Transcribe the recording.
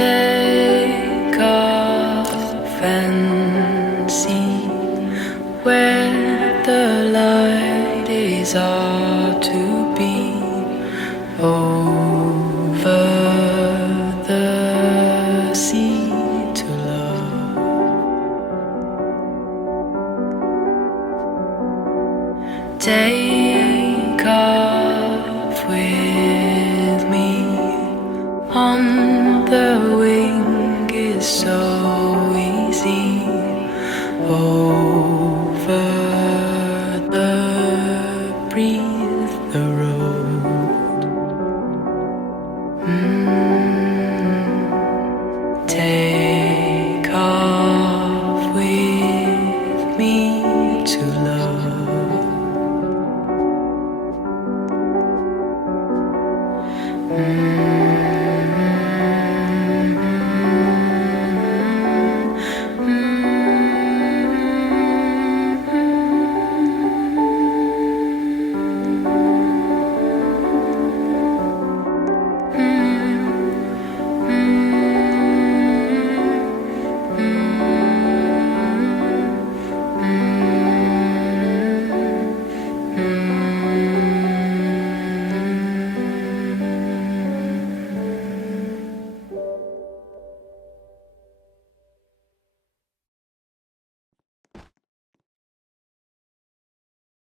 Take off and see where the light is ought to be. Over the sea to love. Take off with me on the wing is so easy. Over the breeze, the road. Take off with me to love.